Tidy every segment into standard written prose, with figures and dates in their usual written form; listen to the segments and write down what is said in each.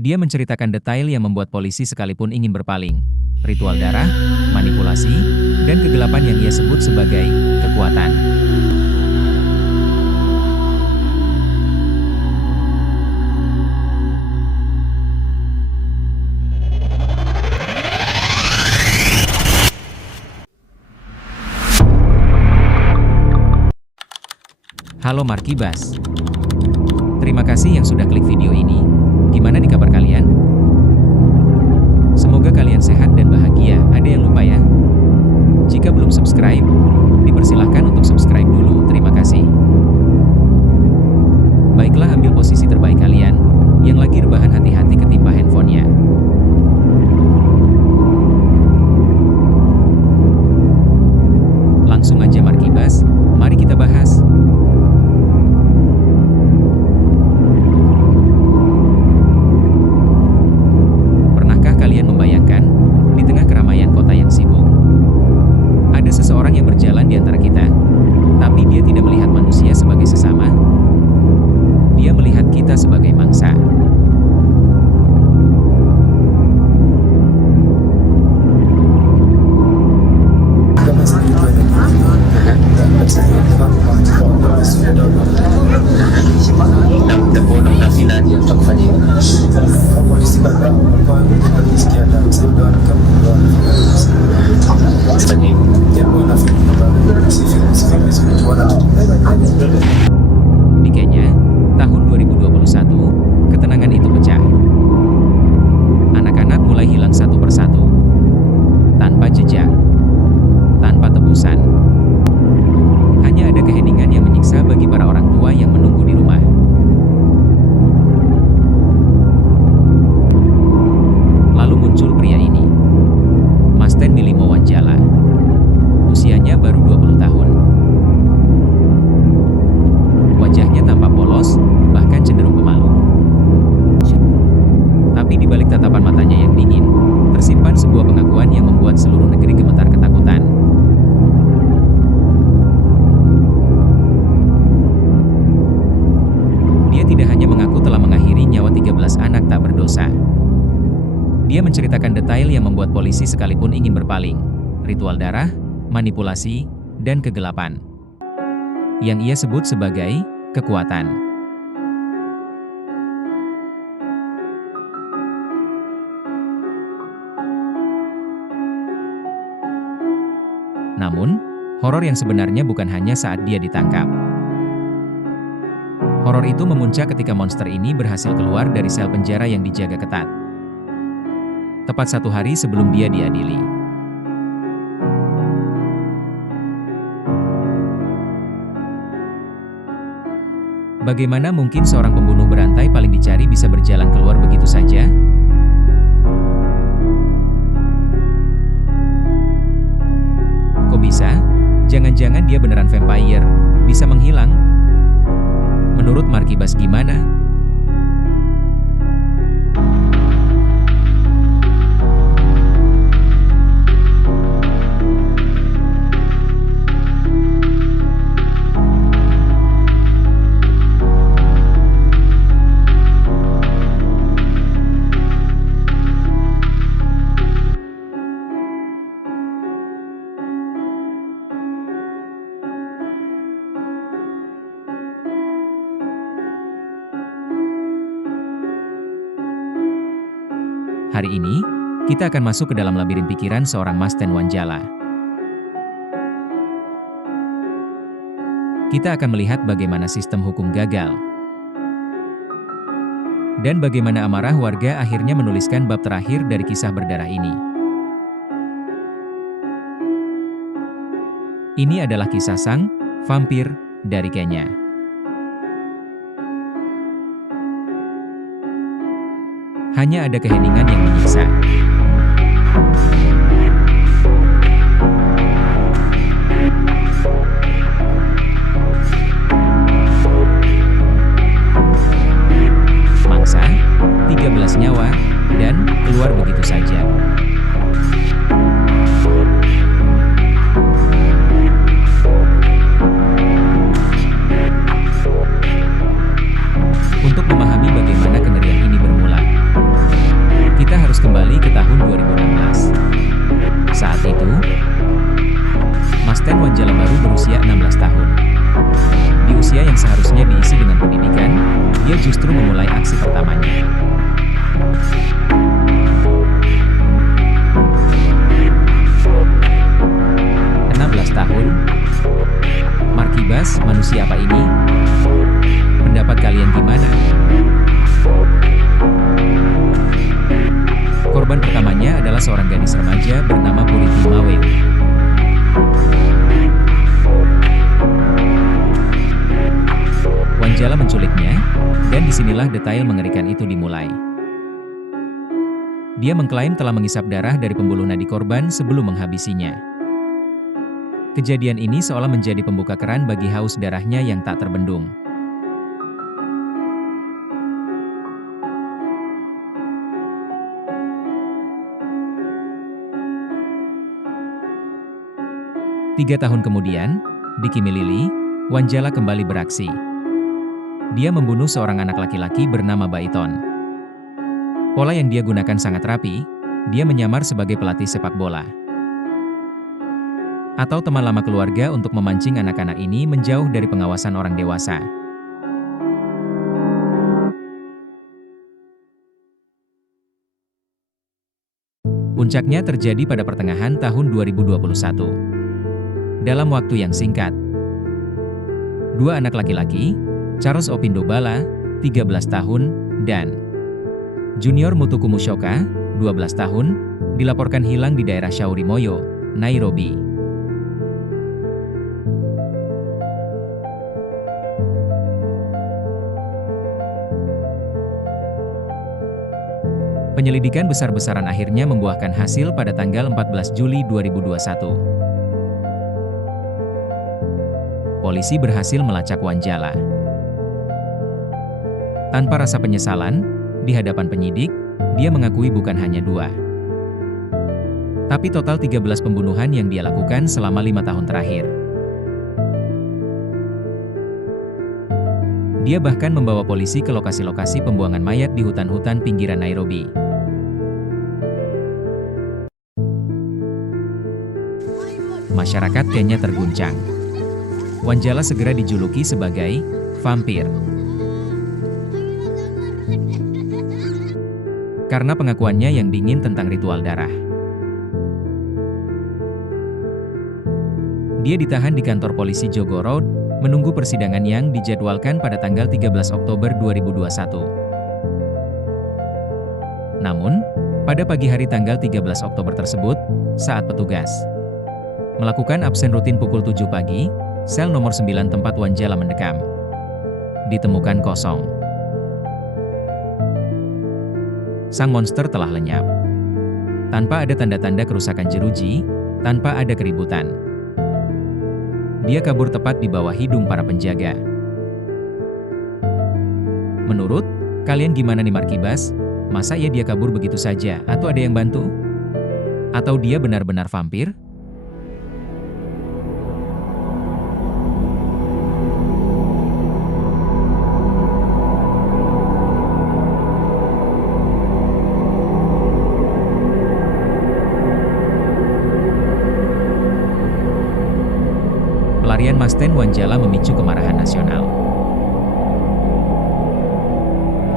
Dia menceritakan detail yang membuat polisi sekalipun ingin berpaling. Ritual darah, manipulasi, dan kegelapan yang ia sebut sebagai kekuatan. Halo Markibas. Terima kasih yang sudah klik video ini. Gimana nih kabar kalian? Semoga kalian sehat dan bahagia. Ada yang lupa ya? Jika belum subscribe, dipersilahkan untuk subscribe dulu. Terima kasih. Baiklah, ambil posisi terbaik kalian. Yang lagi rebahan, hati-hati ketimpa handphonenya. Langsung aja Markibas, mari kita bahas. Seseorang yang berjalan di antara kita, tapi dia tidak melihat manusia sebagai sesama. Dia melihat kita sebagai mangsa. Di Kenya, tahun 2021, ketenangan itu pecah. Anak-anak mulai hilang satu persatu, tanpa jejak, tanpa tebusan. Hanya ada keheningan yang menyiksa bagi para orang tua yang menunggu di rumah. Lalu muncul pria ini, Masten Milimo Wanjala. Usianya baru 20 tahun. Wajahnya tampak polos, bahkan cenderung pemalu. Tapi di balik tatapan matanya yang dingin, tersimpan sebuah pengakuan yang membuat seluruh negeri gemetar ketakutan. Dia tidak hanya mengaku telah mengakhiri nyawa 13 anak tak berdosa. Dia menceritakan detail yang membuat polisi sekalipun ingin berpaling. Ritual darah, manipulasi, dan kegelapan yang ia sebut sebagai kekuatan. Namun, horor yang sebenarnya bukan hanya saat dia ditangkap. Horor itu memuncak ketika monster ini berhasil keluar dari sel penjara yang dijaga ketat. Tepat 1 hari sebelum dia diadili. Bagaimana mungkin seorang pembunuh berantai paling dicari bisa berjalan keluar begitu saja? Kok bisa? Jangan-jangan dia beneran vampire, bisa menghilang? Menurut Markibas gimana? Hari ini, kita akan masuk ke dalam labirin pikiran seorang Masten Wanjala. Kita akan melihat bagaimana sistem hukum gagal. Dan bagaimana amarah warga akhirnya menuliskan bab terakhir dari kisah berdarah ini. Ini adalah kisah sang vampir dari Kenya. Hanya ada keheningan yang menyiksa. Mangsa, 13 nyawa, dan keluar begitu saja. Untuk memahami bagaimana kengerian ini bermula, dia justru memulai aksi pertamanya. 16 tahun? Markibas, manusia apa ini? Pendapat kalian gimana? Korban pertamanya adalah seorang gadis remaja bernama Purity Maweu. Wanjala menculiknya, dan disinilah detail mengerikan itu dimulai. Dia mengklaim telah mengisap darah dari pembuluh nadi korban sebelum menghabisinya. Kejadian ini seolah menjadi pembuka keran bagi haus darahnya yang tak terbendung. Tiga tahun kemudian, di Kimilili, Wanjala kembali beraksi. Dia membunuh seorang anak laki-laki bernama Baiton. Pola yang dia gunakan sangat rapi, dia menyamar sebagai pelatih sepak bola atau teman lama keluarga untuk memancing anak-anak ini menjauh dari pengawasan orang dewasa. Puncaknya terjadi pada pertengahan tahun 2021. Dalam waktu yang singkat, dua anak laki-laki, Charles Opindo Bala, 13 tahun, dan Junior Mutuku Musyoka, 12 tahun, dilaporkan hilang di daerah Shauri Moyo, Nairobi. Penyelidikan besar-besaran akhirnya membuahkan hasil pada tanggal 14 Juli 2021. Polisi berhasil melacak Wanjala. Tanpa rasa penyesalan, di hadapan penyidik, dia mengakui bukan hanya 2, tapi total 13 pembunuhan yang dia lakukan selama 5 tahun terakhir. Dia bahkan membawa polisi ke lokasi-lokasi pembuangan mayat di hutan-hutan pinggiran Nairobi. Masyarakat Kenya terguncang. Wanjala segera dijuluki sebagai vampir karena pengakuannya yang dingin tentang ritual darah. Dia ditahan di kantor polisi Jogoo Road, menunggu persidangan yang dijadwalkan pada tanggal 13 Oktober 2021. Namun, pada pagi hari tanggal 13 Oktober tersebut, saat petugas melakukan absen rutin pukul 7 pagi, sel nomor 9 tempat Wanjala mendekam ditemukan kosong. Sang monster telah lenyap. Tanpa ada tanda-tanda kerusakan jeruji, tanpa ada keributan. Dia kabur tepat di bawah hidung para penjaga. Menurut kalian gimana nih Markibas? Masa ya dia kabur begitu saja atau ada yang bantu? Atau dia benar-benar vampir? Pelarian Masten Wanjala memicu kemarahan nasional.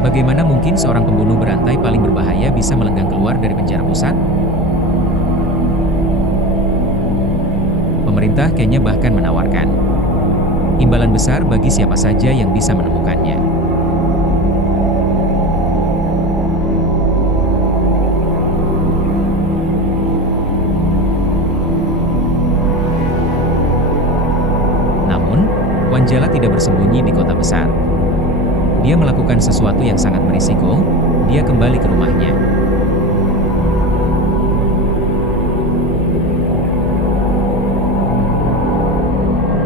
Bagaimana mungkin seorang pembunuh berantai paling berbahaya bisa melenggang keluar dari penjara pusat? Pemerintah Kenya bahkan menawarkan imbalan besar bagi siapa saja yang bisa menemukannya. Namun, Wanjala tidak bersembunyi di kota besar. Dia melakukan sesuatu yang sangat berisiko, dia kembali ke rumahnya.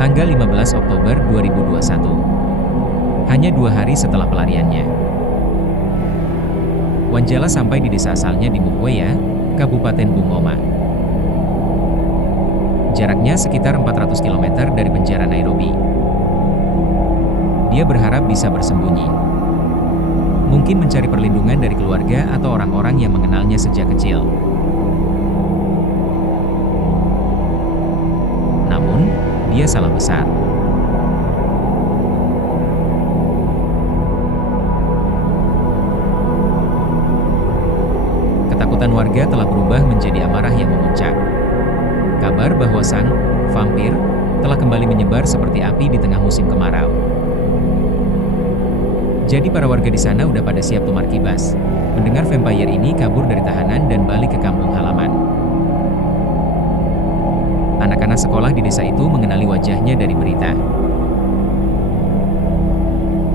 Tanggal 15 Oktober 2021. Hanya 2 hari setelah pelariannya, Wanjala sampai di desa asalnya di Mukweya, Kabupaten Bungoma. Jaraknya sekitar 400 km dari penjara Nairobi. Dia berharap bisa bersembunyi. Mungkin mencari perlindungan dari keluarga atau orang-orang yang mengenalnya sejak kecil. Namun, dia salah besar. Ketakutan warga telah berubah menjadi amarah yang memuncak. Kabar bahwa sang vampir telah kembali menyebar seperti api di tengah musim kemarau. Jadi para warga di sana udah pada siap tumar kibas mendengar vampire ini kabur dari tahanan dan balik ke kampung halaman. Anak-anak sekolah di desa itu mengenali wajahnya dari berita.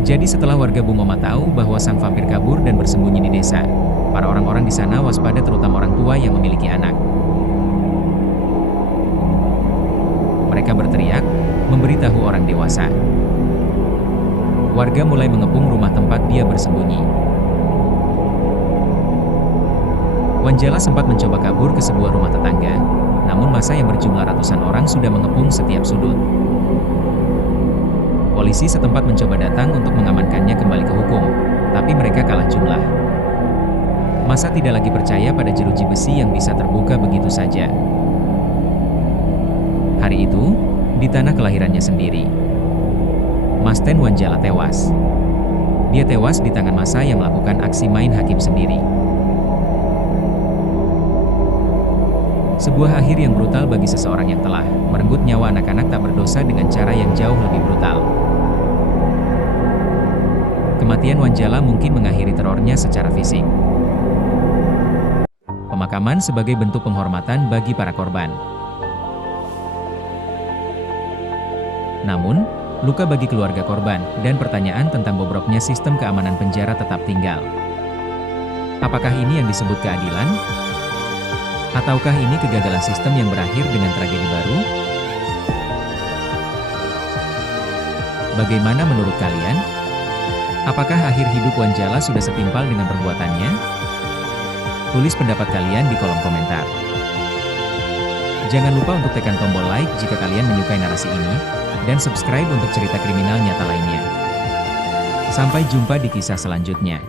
Jadi setelah warga Bungoma tahu bahwa sang vampir kabur dan bersembunyi di desa, para orang-orang di sana waspada, terutama orang tua yang memiliki anak. Mereka berteriak, memberitahu orang dewasa. Warga mulai mengepung rumah tempat dia bersembunyi. Wanjala sempat mencoba kabur ke sebuah rumah tetangga, namun massa yang berjumlah ratusan orang sudah mengepung setiap sudut. Polisi setempat mencoba datang untuk mengamankannya kembali ke hukum, tapi mereka kalah jumlah. Massa tidak lagi percaya pada jeruji besi yang bisa terbuka begitu saja. Hari itu, di tanah kelahirannya sendiri, Masten Wanjala tewas. Dia tewas di tangan massa yang melakukan aksi main hakim sendiri. Sebuah akhir yang brutal bagi seseorang yang telah merenggut nyawa anak-anak tak berdosa dengan cara yang jauh lebih brutal. Kematian Wanjala mungkin mengakhiri terornya secara fisik. Pemakaman sebagai bentuk penghormatan bagi para korban. Namun, luka bagi keluarga korban dan pertanyaan tentang bobroknya sistem keamanan penjara tetap tinggal. Apakah ini yang disebut keadilan? Ataukah ini kegagalan sistem yang berakhir dengan tragedi baru? Bagaimana menurut kalian? Apakah akhir hidup Wanjala sudah setimpal dengan perbuatannya? Tulis pendapat kalian di kolom komentar. Jangan lupa untuk tekan tombol like jika kalian menyukai narasi ini, dan subscribe untuk cerita kriminal nyata lainnya. Sampai jumpa di kisah selanjutnya.